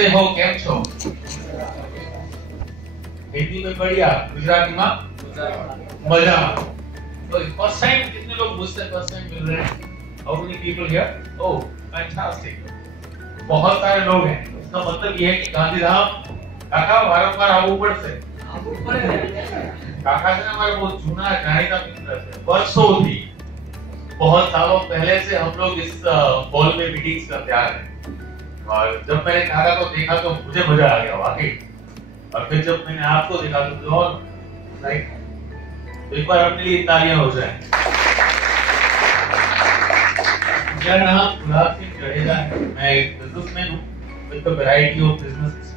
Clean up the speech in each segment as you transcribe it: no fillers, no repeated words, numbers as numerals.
कैसे हो, केम छो? हिंदी में बढ़िया, गुजराती में मजा। तो फर्स्ट टाइम कितने लोग मुझसे फर्स्ट टाइम मिल रहे हैं? How many people here? Oh, fantastic. बहुत सारे लोग हैं। इसका मतलब ये है कि गांधीधाम काका वारंवार आबू पड़શે। काका से हमारा बहुत जूना जानेगा मित्र है, वर्षों थी, बहुत सालों पहले से हम लोग इस हॉल में मीटिंग्स करते आ रहे हैं। और जब मैंने काका को देखा तो मुझे मजा आ गया वाकई, और फिर जब मैंने आपको देखा तो और लाइक, तो एक बार अपने लिए तालियां हो जाए। मेरा नाम गुलाब सिंह जडेजा है, मैं एक बिजनेसमैन हूँ with a variety of businesses.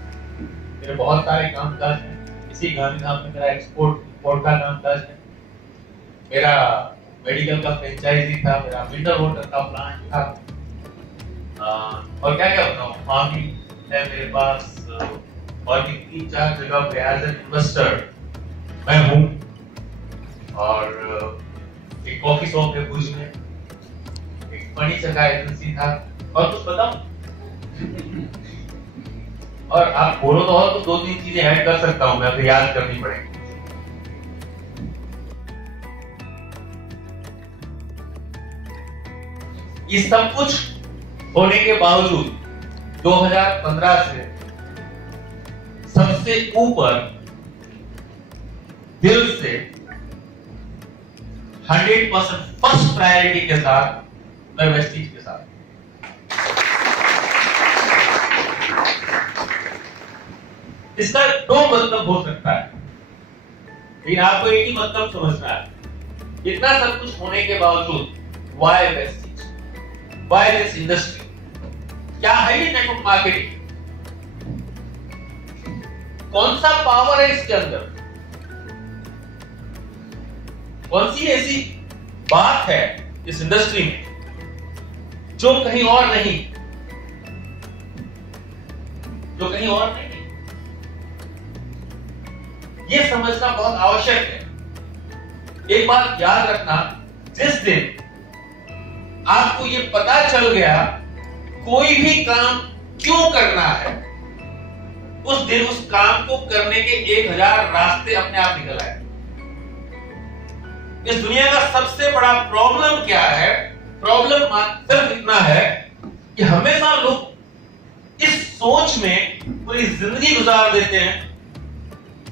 मेरे बहुत सारे कामकाज हैं, इसी गांधीधाम में मेरा एक्सपोर्ट इंपोर्ट का कामकाज है, मेरा मेडिकल का फ्रेंचाइजी था, मेरा मिनरल वाटर का प्लांट था, और क्या क्या बताऊं, फार्मिंग है मेरे पास, और भी 3-4 जगह पे एज एन इन्वेस्टर मैं हूँ, और एक कॉफी शॉप है भुज में, एक फर्नीचर का एजेंसी था, और कुछ बताऊं? और आप बोलो तो और 2-3 चीजें ऐड कर सकता हूं मैं, अभी याद करनी पड़ेगी। ये सब कुछ होने के बावजूद 2015 से सबसे ऊपर दिल से 100% फर्स्ट प्रायोरिटी के साथ मैं वेस्टीज के साथ। इसका 2 मतलब हो सकता है, लेकिन आपको एक ही मतलब समझना है। इतना सब कुछ होने के बावजूद वाई वेस्टीज, वाई दिस इंडस्ट्री, क्या है ये नेटवर्क मार्केटिंग? कौन सा पावर है इसके अंदर? कौन सी ऐसी बात है इस इंडस्ट्री में जो कहीं और नहीं, जो कहीं और नहीं? ये समझना बहुत आवश्यक है। एक बात याद रखना, जिस दिन आपको ये पता चल गया कोई भी काम क्यों करना है, उस दिन उस काम को करने के 1000 रास्ते अपने आप निकल आए। इस दुनिया का सबसे बड़ा प्रॉब्लम क्या है? प्रॉब्लम सिर्फ इतना है कि हमेशा लोग इस सोच में पूरी जिंदगी गुजार देते हैं,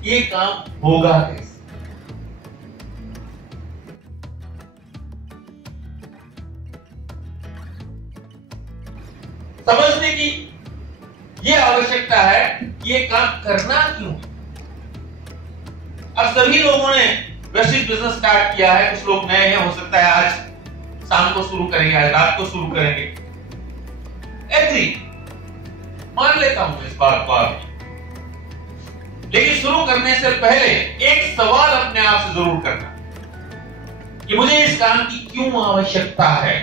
ये काम होगा कैसे। समझने की ये आवश्यकता है कि ये काम करना क्यों। अब सभी लोगों ने वैश्विक बिजनेस स्टार्ट किया है, कुछ लोग नए हैं, हो सकता है आज शाम को शुरू करेंगे, आज रात को शुरू करेंगे, एग्री, मान लेता हूं इस बात को आप, लेकिन शुरू करने से पहले एक सवाल अपने आप से जरूर करना कि मुझे इस काम की क्यों आवश्यकता है,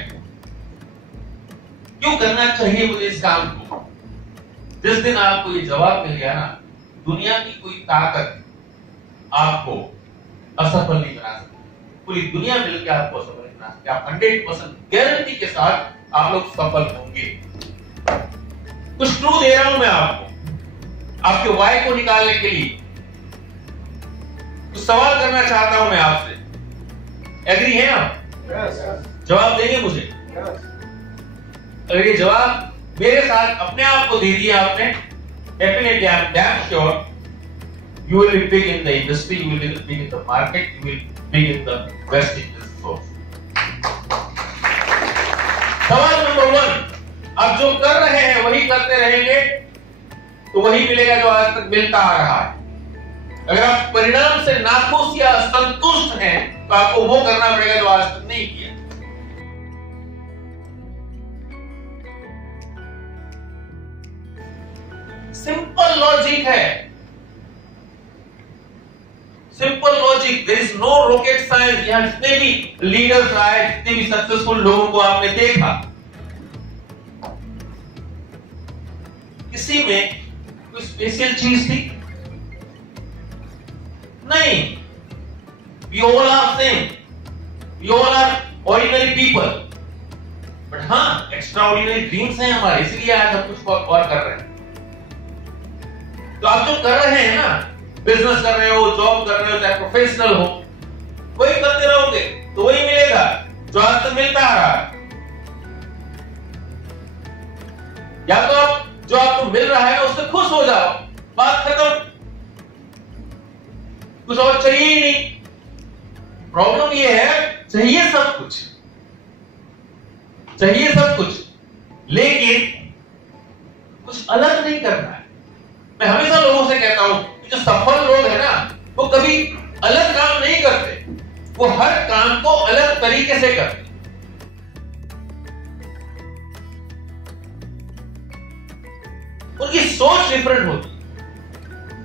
क्यों करना चाहिए मुझे इस काम को। जिस दिन आपको ये जवाब मिल गया ना, दुनिया की कोई ताकत आपको असफल नहीं बना सकती, पूरी दुनिया मिलकर आपको असफल नहीं बना सकती। आप 100% गारंटी के साथ आप लोग सफल होंगे। कुछ क्लू दे रहा हूं मैं आपको, आपके वाई को निकालने के लिए कुछ सवाल करना चाहता हूं मैं आपसे। एग्री हैं आप? जवाब देंगे मुझे? अगर ये जवाब मेरे साथ अपने आप को दे दिया आपने, definitely I am damn sure you will be big in the industry, you will be big in the market, you will be big in the West Indian source. सवाल नंबर 1, आप जो कर रहे हैं वही करते रहेंगे तो वही मिलेगा जो आज तक मिलता आ रहा है। अगर आप परिणाम से नाखुश या असंतुष्ट हैं तो आपको वो करना पड़ेगा जो आज तक नहीं किया। सिंपल लॉजिक है, simple logic, there is no rocket science. यहां जितने भी लीडर्स आए, जितने भी सक्सेसफुल लोगों को आपने देखा, किसी में कोई स्पेशल चीज थी नहीं। We all are same, we all are ordinary people, but हाँ एक्स्ट्रा ऑर्डिनरी ड्रीम्स हैं हमारे, इसलिए आज हम कुछ और कर रहे हैं। तो आप जो कर रहे हैं ना, बिजनेस कर रहे हो, जॉब कर रहे हो, चाहे प्रोफेशनल हो, वही करते रहोगे तो वही मिलेगा जो आज तक मिलता आ रहा है। या तो आप जो आपको मिल रहा है उससे खुश हो जाओ, बात खत्म, कुछ और चाहिए ही नहीं। प्रॉब्लम ये है, चाहिए सब कुछ, चाहिए सब कुछ, लेकिन कुछ अलग नहीं करना है। मैं हमेशा लोगों से कहता हूं कि जो सफल लोग हैं ना, वो कभी अलग काम नहीं करते, वो हर काम को अलग तरीके से करते। उनकी सोच डिफरेंट होती है,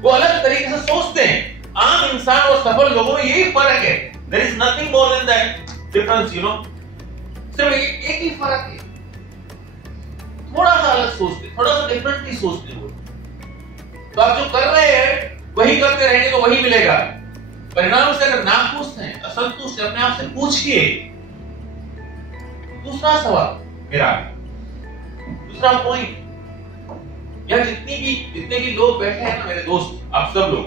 वो अलग तरीके से सोचते हैं। आम इंसान और सफल लोगों में यही फर्क है। There is nothing more than that difference, you know. सिर्फ एक ही फर्क है, थोड़ा सा अलग सोचते, थोड़ा सा डिफरेंटली सोचते हो। तो आप जो कर रहे हैं वही करते रहेंगे तो वही मिलेगा। परिणाम से अगर नाखुश हैं, असंतुष्ट हैं, अपने आप से पूछिए। दूसरा सवाल मेरा, दूसरा पॉइंट, यह जितने भी लोग बैठे हैं ना, मेरे दोस्त, आप सब लोग,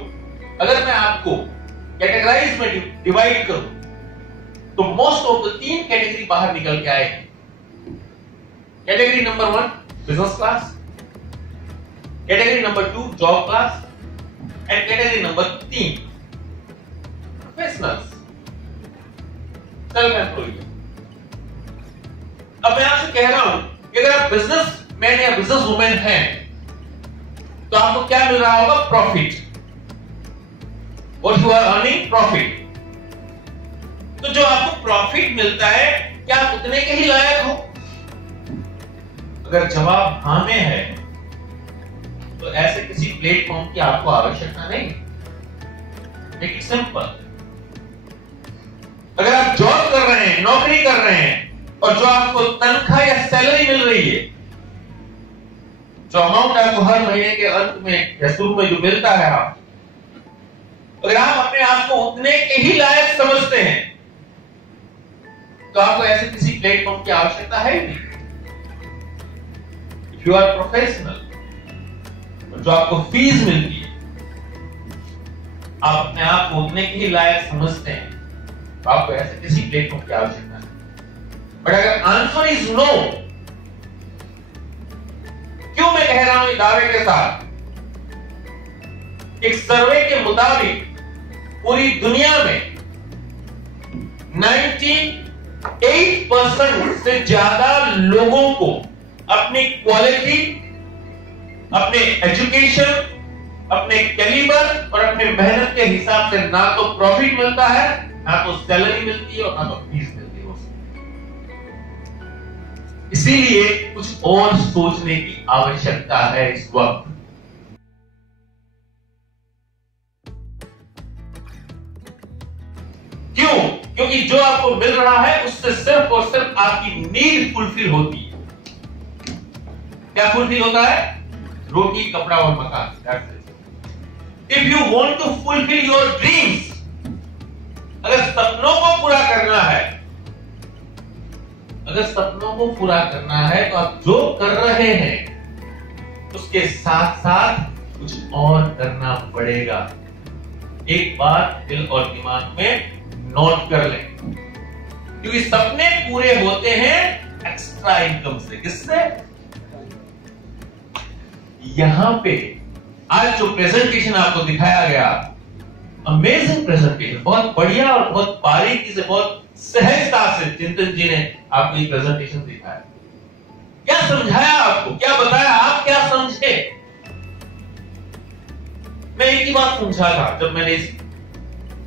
अगर मैं आपको कैटेगराइज में डिवाइड करूं तो मोस्ट ऑफ द 3 कैटेगरी बाहर निकल के आएगी। Category number 1 business class, category number 2 job class, and category number 3 professionals, self employed. अब मैं आपसे कह रहा हूं कि अगर आप बिजनेस मैन या बिजनेस वुमेन हैं तो आपको क्या मिल रहा होगा? Profit. What you are earning? Profit. तो जो आपको प्रॉफिट मिलता है, क्या आप उतने के ही लायक हो? अगर जवाब हां में है तो ऐसे किसी प्लेटफॉर्म की आपको आवश्यकता नहीं। Make it simple. अगर आप जॉब कर रहे हैं, नौकरी कर रहे हैं, और जो आपको तनख्वाह या सैलरी मिल रही है, जो अमाउंट आपको हर महीने के अंत में या शुरू में जो मिलता है, आप अगर आप अपने आप को उतने के ही लायक समझते हैं तो आपको ऐसे किसी प्लेटफॉर्म की आवश्यकता है ही नहीं। इफ यू आर प्रोफेशनल, जो आपको फीस मिलती है, आप अपने आप को उतने के ही लायक समझते हैं तो आपको ऐसे किसी प्लेटफॉर्म की आवश्यकता नहीं। बट अगर आंसर इज नो, क्यों मैं कह रहा हूं दावे के साथ? एक सर्वे के मुताबिक पूरी दुनिया में 98% से ज्यादा लोगों को अपनी क्वालिटी, अपने एजुकेशन, अपने कैलिबर और अपने मेहनत के हिसाब से ना तो प्रॉफिट मिलता है, ना तो सैलरी मिलती है और ना तो फीस मिलती है। इसीलिए कुछ और सोचने की आवश्यकता है इस वक्त। क्यों? क्योंकि जो आपको मिल रहा है उससे सिर्फ और सिर्फ आपकी नीड फुलफिल होती है। क्या फुलफिल होता है? रोटी, कपड़ा और मकान। If you want to fulfil your dreams, अगर सपनों को पूरा करना है, अगर सपनों को पूरा करना है तो आप जो कर रहे हैं उसके साथ साथ कुछ और करना पड़ेगा। एक बात दिल और दिमाग में नोट कर लें, क्योंकि सपने पूरे होते हैं एक्स्ट्रा इनकम से। किससे? यहां पे आज जो प्रेजेंटेशन आपको दिखाया गया, अमेजिंग प्रेजेंटेशन, बहुत बढ़िया और बहुत बारीकी से, बहुत सहजता से चिंतन जी ने आपको ये प्रेजेंटेशन दिखाया। क्या समझाया आपको, क्या बताया, आप क्या समझे? मैं एक ही बात समझा था जब मैंने इस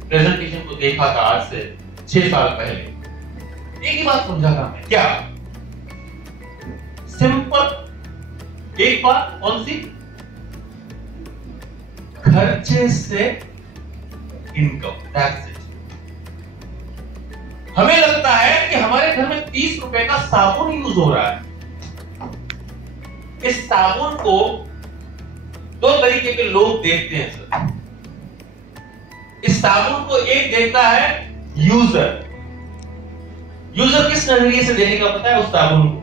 प्रेजेंटेशन को देखा था आज से 6 साल पहले। एक ही बात समझा था मैं, क्या? सिंपल एक बात, कौन सी? खर्चे से इनकम। That's it. हमें लगता है कि हमारे घर में 30 रुपए का साबुन यूज हो रहा है। इस साबुन को 2 तरीके के लोग देखते हैं सर। इस साबुन को एक देखता है यूजर। यूजर किस नजरिए से देखेगा पता है? उस साबुन को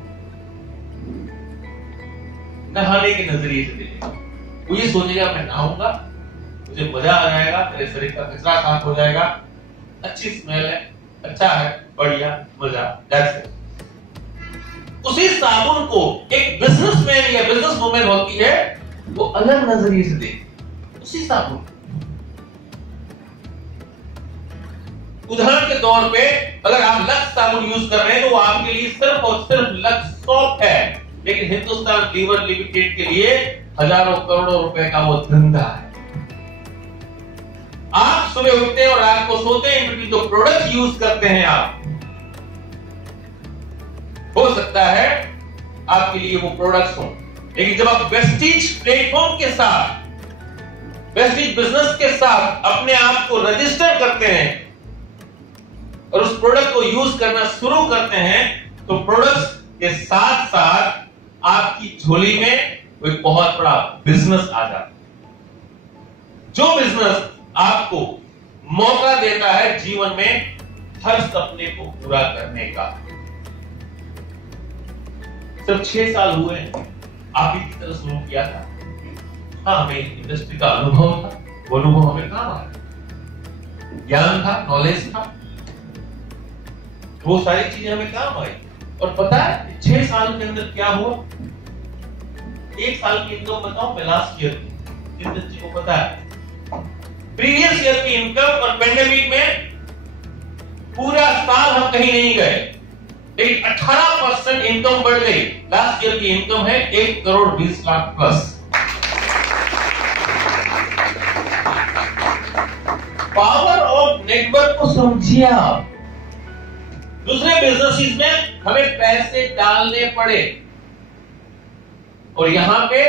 नहाने के नजरिए से देखेगा। वो ये सोचेगा मैं नहाऊंगा, मुझे मजा आ जाएगा, मेरे शरीर का कचरा साफ हो जाएगा, अच्छी स्मेल है, अच्छा है, बढ़िया, मजा, दैट्स इट। उसी साबुन को एक बिजनेसमैन या बिजनेस वुमेन होती है, वो अलग नजरिए से देखती उसी साबुन। उदाहरण के तौर पे अगर आप लक्स साबुन यूज कर रहे हैं तो वो आपके लिए सिर्फ और सिर्फ लक्स सोप है, लेकिन हिंदुस्तान लीवर लिमिटेड के लिए हजारों करोड़ों रुपए का वो धंधा है। आप सुबह उठते हैं और रात को सोते हैं, इनमें जो प्रोडक्ट यूज करते हैं आप, हो सकता है आपके लिए वो प्रोडक्ट्स हो, लेकिन जब आप वेस्टीज प्लेटफॉर्म के साथ, वेस्टीज बिजनेस के साथ अपने आप को रजिस्टर करते हैं और उस प्रोडक्ट को यूज करना शुरू करते हैं, तो प्रोडक्ट्स के साथ साथ आपकी झोली में वो एक बहुत बड़ा बिजनेस आ जाता है। जो बिजनेस आपको मौका देता है जीवन में हर सपने को पूरा करने का। सिर्फ 6 साल हुए आप ही की तरह शुरू किया था। हाँ, हमें इंडस्ट्री का अनुभव था, वो अनुभव हमें काम आया, ज्ञान था, नॉलेज था, वो सारी चीजें हमें काम आई। और पता है 6 साल के अंदर क्या हुआ? 1 साल की इनकम बताओ मैं लास्ट ईयर की, जिस बच्चे को पता है प्रीवियस ईयर की इनकम, और पेंडेमिक में पूरा साल हम कहीं नहीं गए, लेकिन 18% इनकम बढ़ गई। लास्ट ईयर की इनकम है 1 crore 20 lakh plus. Power of network को समझिए आप। दूसरे बिजनेसेस में हमें पैसे डालने पड़े और यहां पे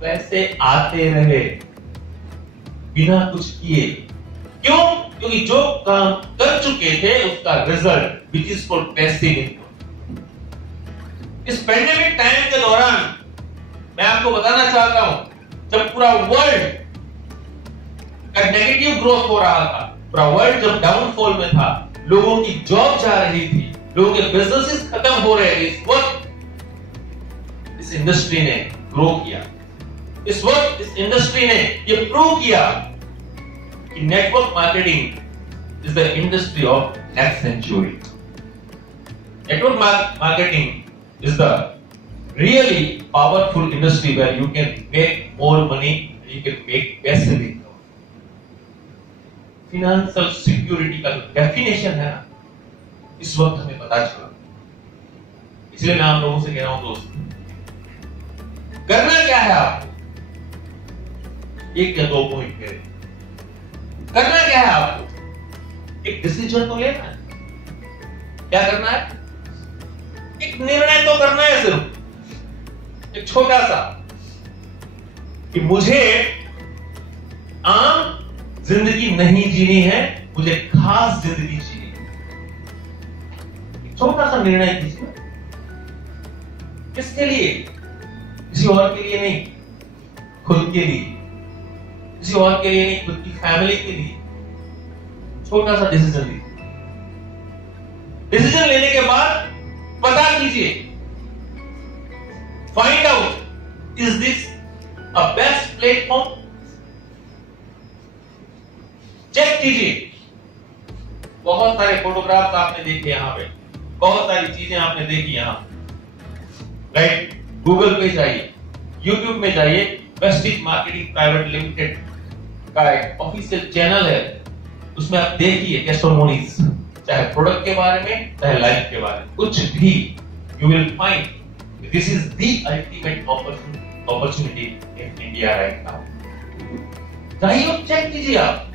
पैसे आते रहे बिना कुछ किए। क्यों? क्योंकि जो काम कर चुके थे उसका result which is called passive income. इस पेंडेमिक टाइम के दौरान मैं आपको बताना चाहता हूं, जब पूरा वर्ल्ड का नेगेटिव ग्रोथ हो रहा था, पूरा वर्ल्ड जब डाउनफॉल में था, लोगों की जॉब जा रही थी, लोगों के बिजनेसेस खत्म हो रहे थे, इस वक्त इस इंडस्ट्री ने ग्रो किया। इस वक्त इस इंडस्ट्री ने ये प्रूव किया कि network marketing is the industry of next century. Network marketing is the really powerful industry where you can make more money, you can make passive income. Financial security का जो डेफिनेशन है ना, इस वक्त हमें पता चला। इसलिए मैं आप लोगों से कह रहा हूं दोस्त, करना क्या है आपको? 1 या 2 पॉइंट करें। करना क्या है आपको? एक डिसीजन तो लेना है। क्या करना है? एक निर्णय तो करना है, सिर्फ एक छोटा सा, कि मुझे आम जिंदगी नहीं जीनी है, मुझे खास जिंदगी जीनी है। छोटा सा निर्णय कीजिए। किसके लिए? किसी और के लिए नहीं, खुद के लिए। किसी और के लिए नहीं, खुद की फैमिली के लिए। छोटा सा डिसीजन लीजिए। डिसीजन लेने के बाद पता कीजिए, find out is this a best platform. Check कीजिए। बहुत सारे फोटोग्राफ्स आपने देखे यहां पे, बहुत सारी चीजें आपने देखी यहां, राइट? गूगल पे जाइए, यूट्यूब में जाइए, वेस्टीज मार्केटिंग प्राइवेट लिमिटेड का एक ऑफिशियल चैनल है, उसमें आप देखिए टेस्टिमोनीज, चाहे प्रोडक्ट के बारे में, चाहे लाइफ के बारे में, कुछ भी you will find this is the ultimate opportunity in India right now. जाइए चेक कीजिए आप,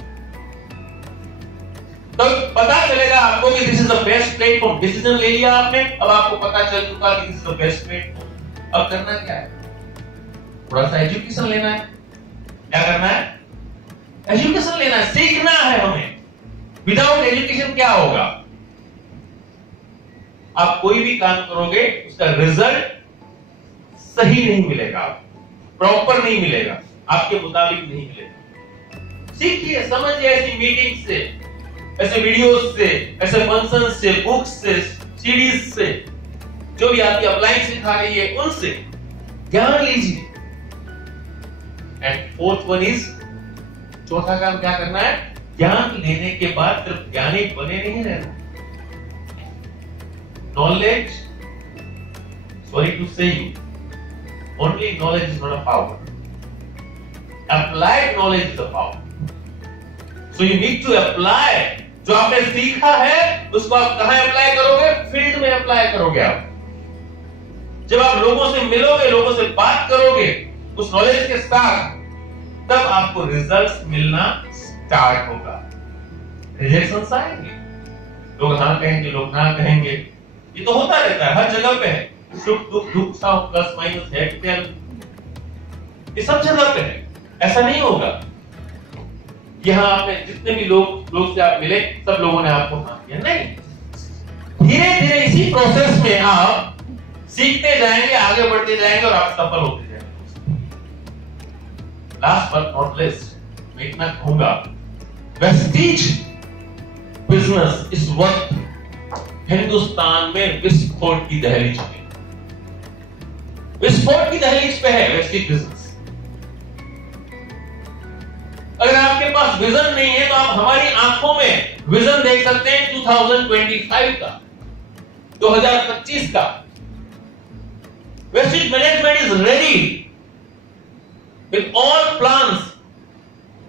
तो पता चलेगा आपको कि this is the best platform. Decision ले लिया आपने, अब आपको पता चल चुका कि this is the best platform. अब करना क्या है? थोड़ा सा एजुकेशन लेना है। क्या करना है? एजुकेशन लेना है, सीखना है हमें। विदाउट एजुकेशन क्या होगा? आप कोई भी काम करोगे उसका रिजल्ट सही नहीं मिलेगा, प्रॉपर नहीं मिलेगा, आपके मुताबिक नहीं मिलेगा। सीखिए, समझिए, ऐसी मीटिंग से, ऐसे वीडियोस से, ऐसे फंक्शन से, बुक्स से, सीडीज से, जो भी आपकी अपलाइन सिखा रही है उनसे ज्ञान लीजिए। एंड फोर्थ वन इज, चौथा काम क्या करना है? ज्ञान लेने के बाद सिर्फ ज्ञानी बने नहीं रहना। Knowledge, sorry to say you, only knowledge is not a power, applied knowledge is a power. So you need to apply. जो आपने सीखा है उसको आप कहां अप्लाई करोगे? फील्ड में अप्लाई करोगे। आप जब आप लोगों से मिलोगे, लोगों से बात करोगे उस नॉलेज के साथ, तब आपको रिजल्ट्स मिलना स्टार्ट होगा। रिजेक्शंस आएंगे, लोग हाँ कहेंगे, लोग ना कहेंगे, ये तो होता रहता है, हर जगह पे है। सुख दुख, दुख सुख, प्लस माइनस, हेड टेल, ये सब जगह पे है। ऐसा नहीं होगा यहां आपने जितने भी लोग से आप मिले, सब लोगों ने आपको हाँ किया, नहीं। धीरे धीरे इसी प्रोसेस में आप सीखते जाएंगे, आगे बढ़ते जाएंगे और आप सफल होते जाएंगे। लास्ट बट नॉट लीस्ट, मैं इतना कहूंगा, वेस्टीज बिजनेस इस वक्त हिंदुस्तान में विस्फोट की दहलीज पे, विस्फोट की दहलीज पे है वेस्टीज बिजनेस। अगर आपके पास विजन नहीं है तो आप हमारी आंखों में विजन देख सकते हैं 2025 का, 2025 का। Vestige management is ready with all plans.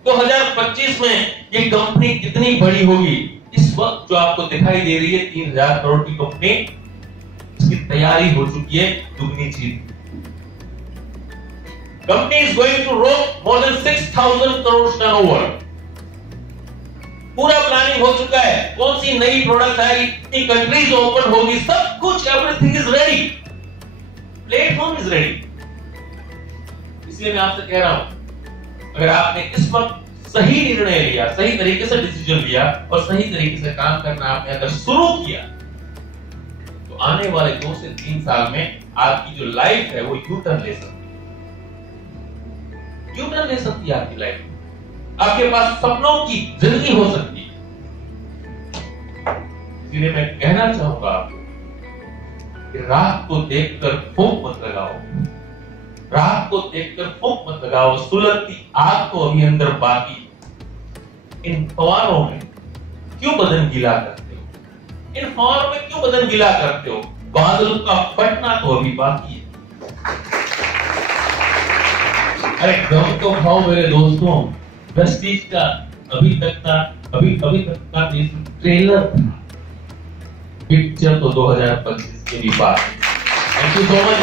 2025 में ये कंपनी कितनी बड़ी होगी, इस वक्त जो आपको दिखाई दे रही है 3000 करोड़ की कंपनी, इसकी तैयारी हो चुकी है दुगनी चीज। कंपनी इज गोइंग टू रोक मोर देन 6000 करोड़ टर्नओवर। पूरा प्लानिंग हो चुका है, कौन सी नई प्रोडक्ट आएगी, कितनी कंट्रीज ओपन होगी, सब कुछ, everything is ready, platform is ready. इसलिए मैं आपसे कह रहा हूं, अगर आपने इस वक्त सही निर्णय लिया, सही तरीके से डिसीजन लिया और सही तरीके से काम करना आपने अगर शुरू किया, तो आने वाले 2 से 3 साल में आपकी जो लाइफ है वो यू टर्न ले सकती है। यू टर्न ले सकती है आपकी लाइफ। आपके पास सपनों की जिंदगी हो सकती है। इसलिए मैं कहना चाहूंगा आपको कि रात को देखकर फूंक मत लगाओ, रात को देखकर फूंक मत लगाओ, सुलगती आग तो अभी अंदर बाकी। इन फवारों में क्यों बदन गीला करते हो, इन फवारों में क्यों बदन गीला करते हो, बादल का फटना तो अभी बाकी है। अरे गम तो खाओ मेरे दोस्तों, वेस्टीज का अभी तक का ट्रेलर था, पिक्चर तो 2025 के भी बाद। Thank you so much.